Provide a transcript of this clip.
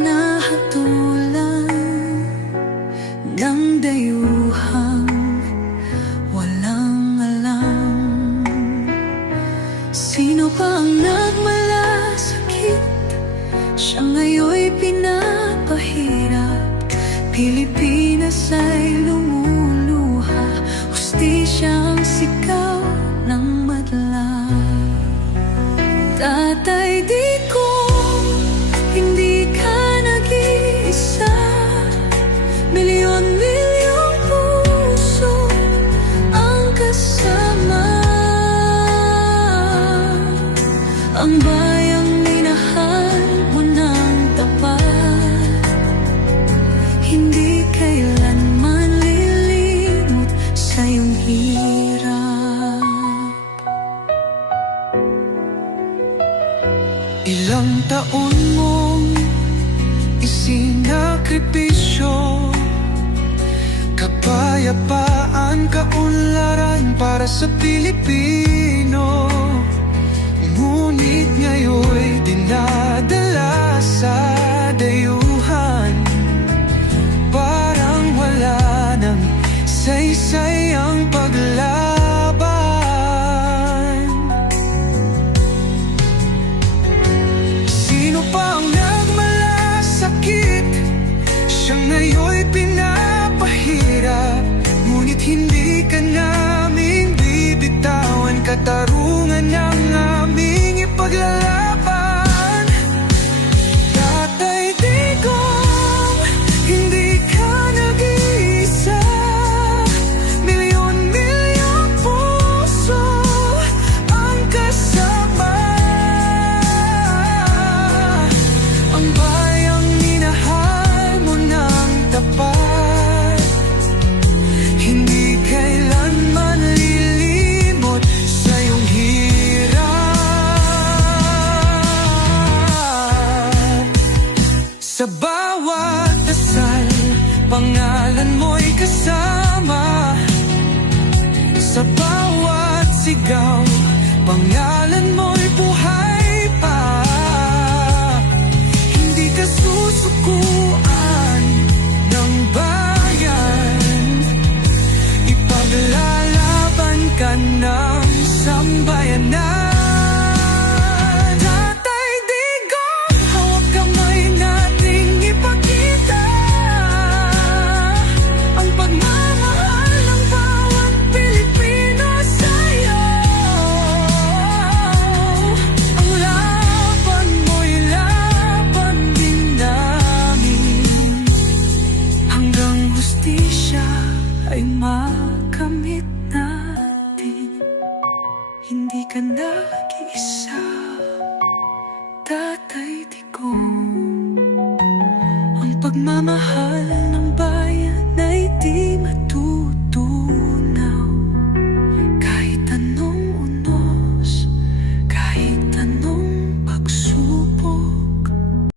hinahatulan ng dayuhang walang alam. Sino pa ang nagmalasakit? Siya ngayon'y pinapahirap. Pilipinas ay lumuluha, hustisyang sigaw ng madla. Tatay Digong, hindi ka nag-iisa. Milyon-milyong puso ang kasama. Ang bayang minahal mo ng tapat, hindi kailanman lilimot sa iyong hirap. Ilang taon mong isinakripisyo, kapayapaan, kaunlaran para sa Pilipino. Ngunit ngayon'y dinadala sa dayuhan, parang wala nang saysay ang paglaban. Sino pa ang nagmalasakit? Siya ngayon'y pinapahirap. Ngunit hindi ka namin bibitawan, katarungan ng aming ipaglalaban. Tatay Digong, hindi ka nag-iisa. Milyon-milyong puso ang kasama. Ang bayang minahal mo ng tapat, hindi kailanman lilimot sa iyong hirap. Sa bawat dasal, pangalan mo'y kasama. Sa bawat sigaw, pangalan mo'y buhay pa. Hindi ka susukuan ng bayan, ipaglalaban ka ng sambayanan. Tatay Digong, hawak kamay nating ipakita ang pagmamahal ng bawat Pilipino sa'yo. Ang laban mo'y laban din namin, hanggang hustisya ay makamit natin. Hindi ka nag-iisa, Tatay Digong. Ang pagmamahal